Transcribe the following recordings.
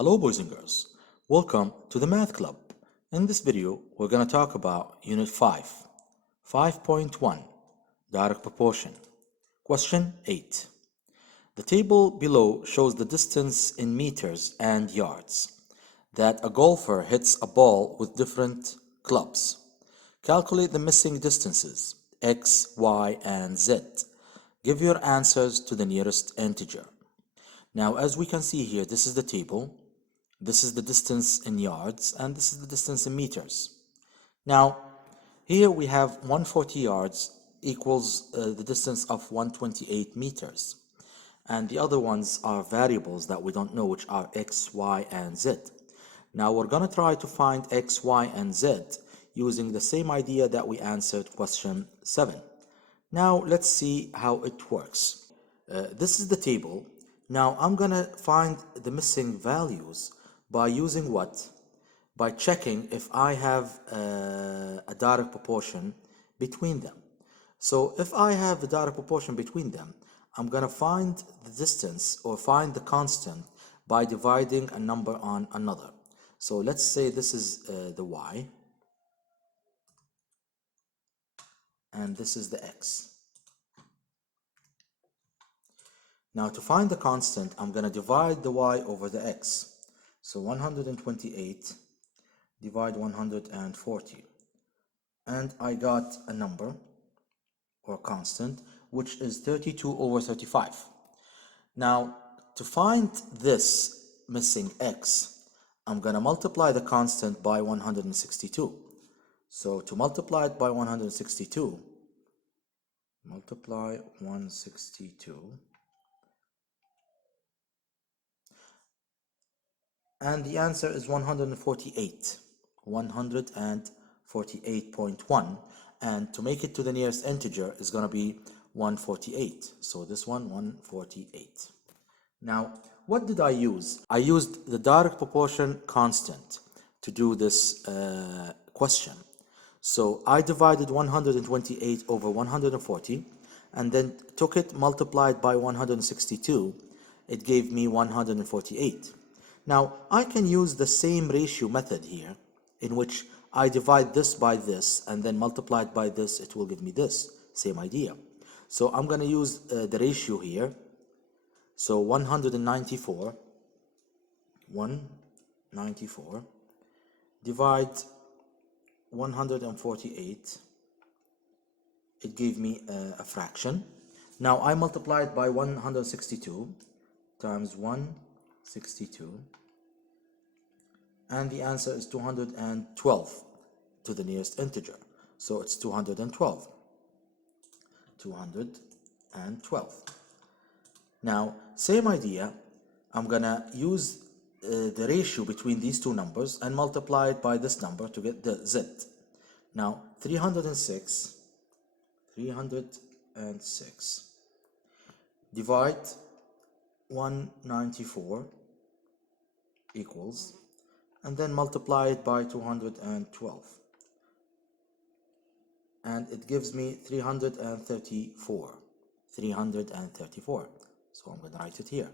Hello boys and girls, welcome to the Math Club. In this video, we're going to talk about Unit 5, 5.1, Direct Proportion. Question 8. The table below shows the distance in meters and yards that a golfer hits a ball with different clubs. Calculate the missing distances, x, y, and z. Give your answers to the nearest integer. Now, as we can see here, this is the table. This is the distance in yards, and this is the distance in meters. Now, here we have 140 yards equals the distance of 128 meters. And the other ones are variables that we don't know, which are x, y, and z. Now, we're going to try to find x, y, and z using the same idea that we answered question 7. Now, let's see how it works. This is the table. Now, I'm going to find the missing values by using what? By checking if I have a direct proportion between them. So if I have a direct proportion between them, I'm going to find the distance or find the constant by dividing a number on another. So let's say this is the y, and this is the x. Now to find the constant, I'm going to divide the y over the x. So 128 divide 140. And I got a number or constant, which is 32 over 35. Now, to find this missing x, I'm going to multiply the constant by 162. So to multiply it by 162, multiply 162. And the answer is 148, 148.1. And to make it to the nearest integer is going to be 148. So this one, 148. Now, what did I use? I used the direct proportion constant to do this question. So I divided 128 over 140 and then took it multiplied by 162. It gave me 148. Now, I can use the same ratio method here, in which I divide this by this, and then multiply it by this, it will give me this. Same idea. So I'm going to use the ratio here. So 194 divide 148. It gave me a fraction. Now I multiply it by 162 times 162, and the answer is 212 to the nearest integer. So it's 212. Now, same idea, I'm gonna use the ratio between these two numbers and multiply it by this number to get the z. Now, 306 divide 194 equals, and then multiply it by 212, and it gives me 334. So I'm going to write it here,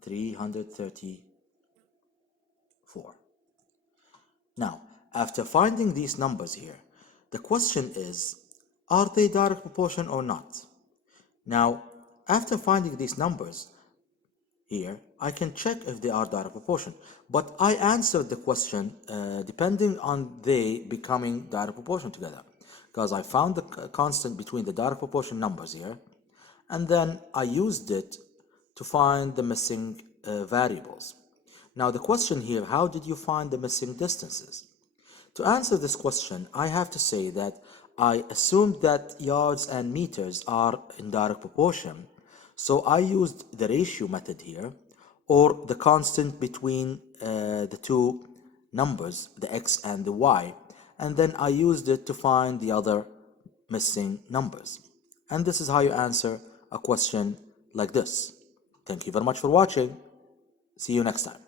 334. Now, after finding these numbers here, the question is, are they direct proportion or not? Now, after finding these numbers here, I can check if they are direct proportion, but I answered the question depending on they becoming direct proportion together, because I found the constant between the direct proportion numbers here, and then I used it to find the missing variables. Now the question here, how did you find the missing distances? To answer this question, I have to say that I assumed that yards and meters are in direct proportion. So I used the ratio method here, or the constant between the two numbers, the x and the y, and then I used it to find the other missing numbers. And this is how you answer a question like this. Thank you very much for watching. See you next time.